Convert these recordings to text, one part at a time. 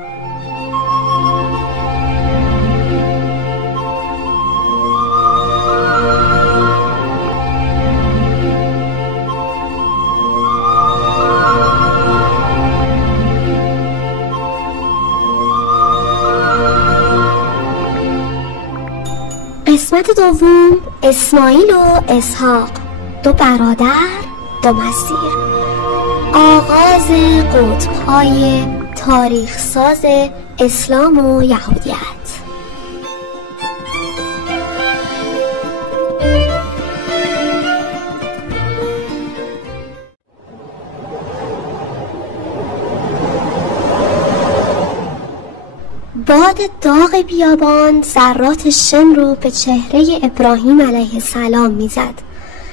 قسمت دوم، اسماعیل و اسحاق، دو برادر، دو مسیر. آغاز قطب‌های تاریخ ساز اسلام و یهودیت. باد داغ بیابان ذرات شن رو به چهره ابراهیم علیه السلام میزد.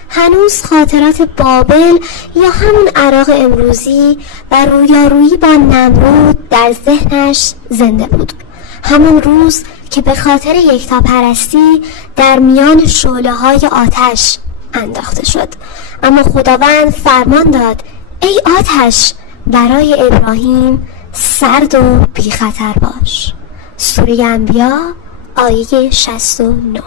هنوز خاطرات بابل یا همون عراق امروزی و رویارویی با نمرود در ذهنش زنده بود. همون روز که به خاطر یکتاپرستی در میان شعله‌های آتش انداخته شد، اما خداوند فرمان داد ای آتش برای ابراهیم سرد و بی خطر باش. سوره انبیا آیه 69.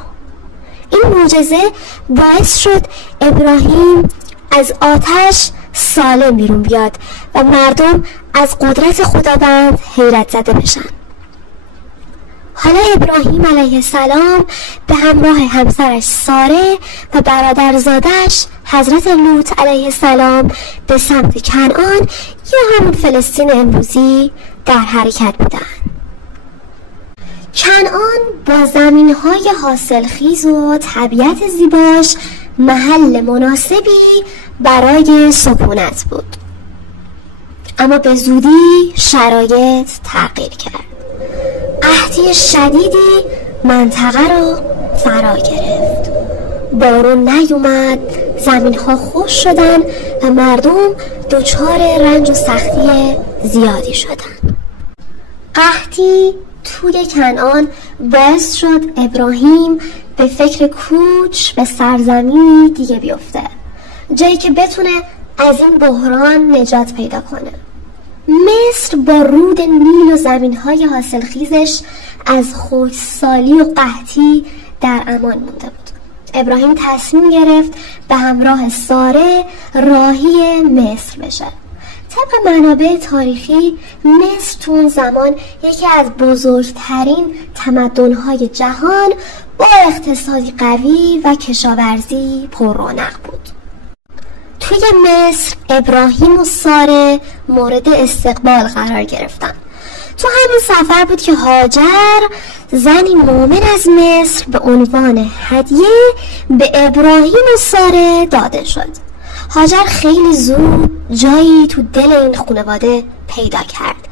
این معجزه باعث شد ابراهیم از آتش سالم بیرون بیاد و مردم از قدرت خداوند حیرت زده بشن. حالا ابراهیم علیه السلام به همراه همسرش ساره و برادرزادش حضرت لوط علیه السلام به سمت کنعان یا همون فلسطین امروزی در حرکت بودند. کنعان با زمین‌های حاصلخیز و طبیعت زیباش محل مناسبی برای سکونت بود، اما به زودی شرایط تغییر کرد. قحطی شدیدی منطقه را فرا گرفت. بارون نیومد، زمین‌ها خشک شدن و مردم دچار رنج و سختی زیادی شدند. قحطی توی کنعان باعث شد ابراهیم به فکر کوچ به سرزمینی دیگه بیفته، جایی که بتونه از این بحران نجات پیدا کنه. مصر با رود نیل و زمین‌های حاصلخیزش از خشکسالی و قحطی در امان مونده بود. ابراهیم تصمیم گرفت به همراه ساره راهی مصر بشه. طبق منابع تاریخی مصر تو اون زمان یکی از بزرگترین تمدن‌های جهان با اقتصادی قوی و کشاورزی پر رونق بود. توی مصر ابراهیم و ساره مورد استقبال قرار گرفتن. تو همین سفر بود که هاجر، زنی مومن از مصر، به عنوان هدیه به ابراهیم و ساره داده شد. هاجر خیلی زود جایی تو دل این خانواده پیدا کرد،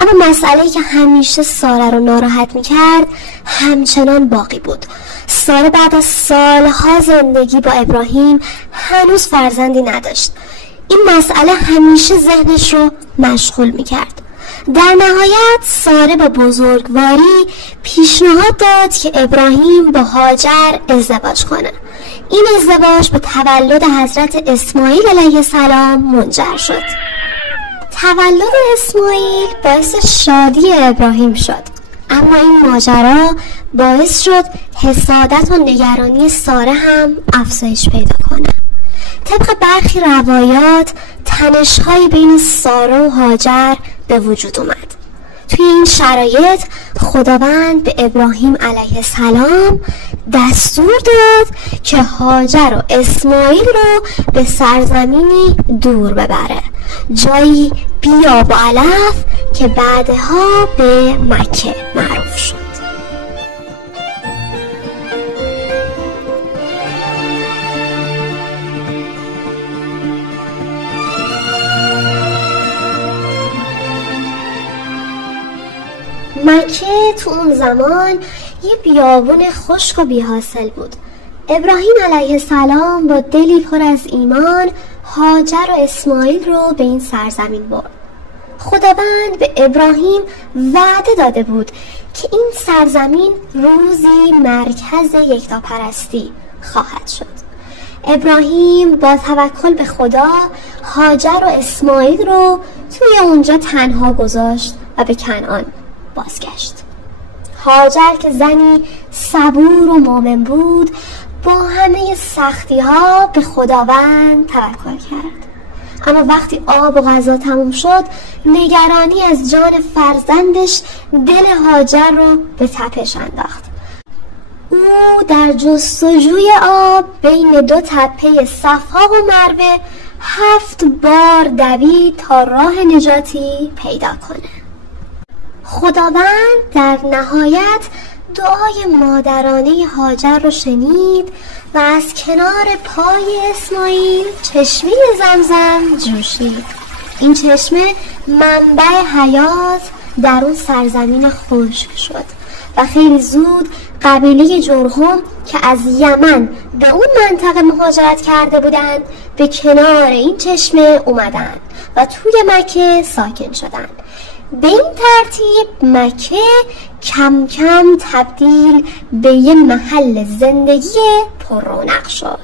اما مسئله‌ای که همیشه ساره رو ناراحت می‌کرد همچنان باقی بود. ساره بعد از سالها زندگی با ابراهیم هنوز فرزندی نداشت. این مسئله همیشه ذهنش رو مشغول می‌کرد. در نهایت ساره با بزرگواری پیشنهاد داد که ابراهیم با هاجر ازدواج کنه. این ازدواج به تولد حضرت اسماعیل علیه السلام منجر شد. تولد اسماعیل باعث شادی ابراهیم شد، اما این ماجرا باعث شد حسادت و نگرانی ساره هم افزایش پیدا کنه. طبق برخی روایات تنش‌های بین ساره و هاجر به وجود اومد. توی این شرایط خداوند به ابراهیم علیه السلام دستور داد که هاجر و اسماعیل رو به سرزمینی دور ببره، جایی بی آب و علف که بعدها به مکه معروف شد. مکه تو اون زمان یه بیابون خشک و بی‌حاصل بود. ابراهیم علیه السلام با دلی پر از ایمان هاجر و اسماعیل رو به این سرزمین برد. خداوند به ابراهیم وعده داده بود که این سرزمین روزی مرکز یکتاپرستی خواهد شد. ابراهیم با توکل به خدا هاجر و اسماعیل رو توی اونجا تنها گذاشت و به کنعان بازگشت. هاجر که زنی صبور و مؤمن بود، با همه سختی ها به خداوند توکل کرد. اما وقتی آب و غذا تموم شد، نگرانی از جان فرزندش دل هاجر رو به تپش انداخت. او در جستجوی آب بین دو تپه صفا و مروه 7 بار دوید تا راه نجاتی پیدا کنه. خداوند در نهایت دعای مادرانه هاجر رو شنید و از کنار پای اسماعیل چشمه زمزم جوشید. این چشمه منبع حیات در اون سرزمین خشک شد و خیلی زود قبیله جرهم که از یمن به اون منطقه مهاجرت کرده بودند به کنار این چشمه اومدن و توی مکه ساکن شدند. به این ترتیب مکه کم کم تبدیل به یه محل زندگی پر رونق شد.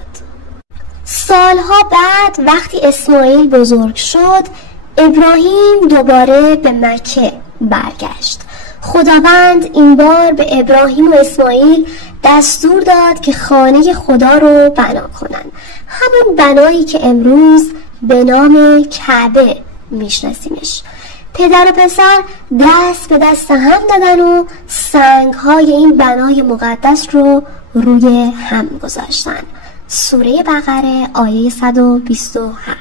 سالها بعد وقتی اسماعیل بزرگ شد، ابراهیم دوباره به مکه برگشت. خداوند این بار به ابراهیم و اسماعیل دستور داد که خانه خدا رو بنا کنن، همون بنایی که امروز به نام کعبه میشناسیمش. پدر و پسر دست به دست هم دادن و سنگ‌های این بنای مقدس رو روی هم گذاشتن. سوره بقره آیه 127.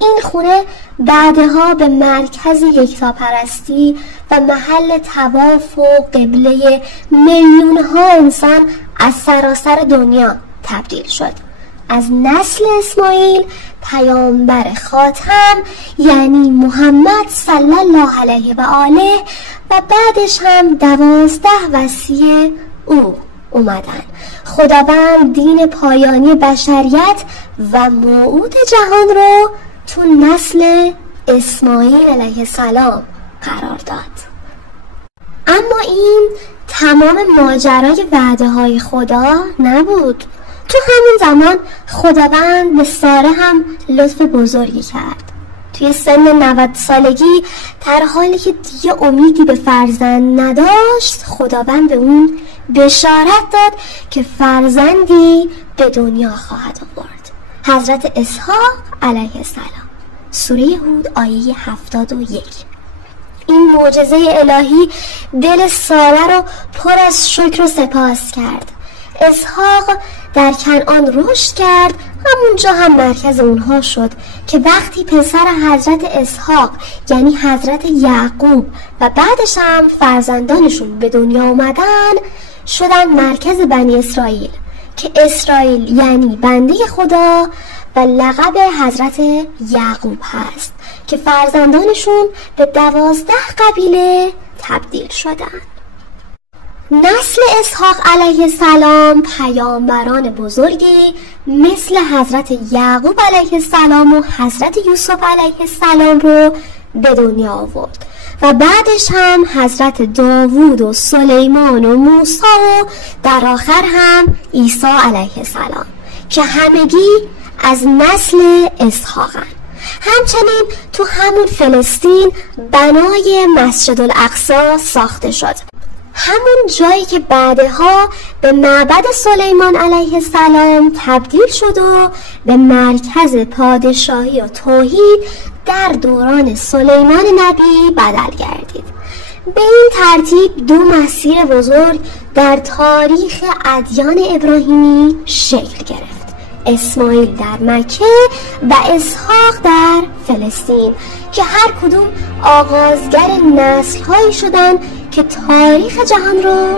این خونه بعدها به مرکز یکتاپرستی و محل طواف و قبله میلیون‌ها انسان از سراسر دنیا تبدیل شد. از نسل اسماعیل پیامبر خاتم یعنی محمد صلی الله علیه و آله و بعدش هم 12 وصی او اومدن. خداوند دین پایانی بشریت و موعود جهان رو تو نسل اسماعیل علیه السلام قرار داد. اما این تمام ماجرای وعده های خدا نبود. تو همین زمان خداوند به ساره هم لطف بزرگی کرد. توی سن 90 سالگی در حالی که دیگه امیدی به فرزند نداشت، خداوند به اون بشارت داد که فرزندی به دنیا خواهد آورد. حضرت اسحاق علیه السلام. سوره هود آیه 71. این معجزه الهی دل ساره رو پر از شکر و سپاس کرد. اسحاق در کنعان رشد کرد، همونجا هم مرکز اونها شد که وقتی پسر حضرت اسحاق یعنی حضرت یعقوب و بعدش هم فرزندانشون به دنیا اومدن، شدن مرکز بنی اسرائیل که اسرائیل یعنی بنده خدا و لقب حضرت یعقوب هست که فرزندانشون به 12 قبیله تبدیل شدن. نسل اسحاق علیه السلام پیامبران بزرگی مثل حضرت یعقوب علیه السلام و حضرت یوسف علیه السلام رو به دنیا آورد و بعدش هم حضرت داوود و سلیمان و موسی و در آخر هم عیسی علیه السلام که همگی از نسل اسحاقن. همچنین تو همون فلسطین بنای مسجد الاقصی ساخته شد، همون جایی که بعدها به معبد سلیمان علیه السلام تبدیل شد و به مرکز پادشاهی و توحید در دوران سلیمان نبی بدل گردید. به این ترتیب 2 مسیر بزرگ در تاریخ ادیان ابراهیمی شکل گرفت: اسماعیل در مکه و اسحاق در فلسطین که هر کدوم آغازگر نسل‌هایی شدند که تاریخ جهان رو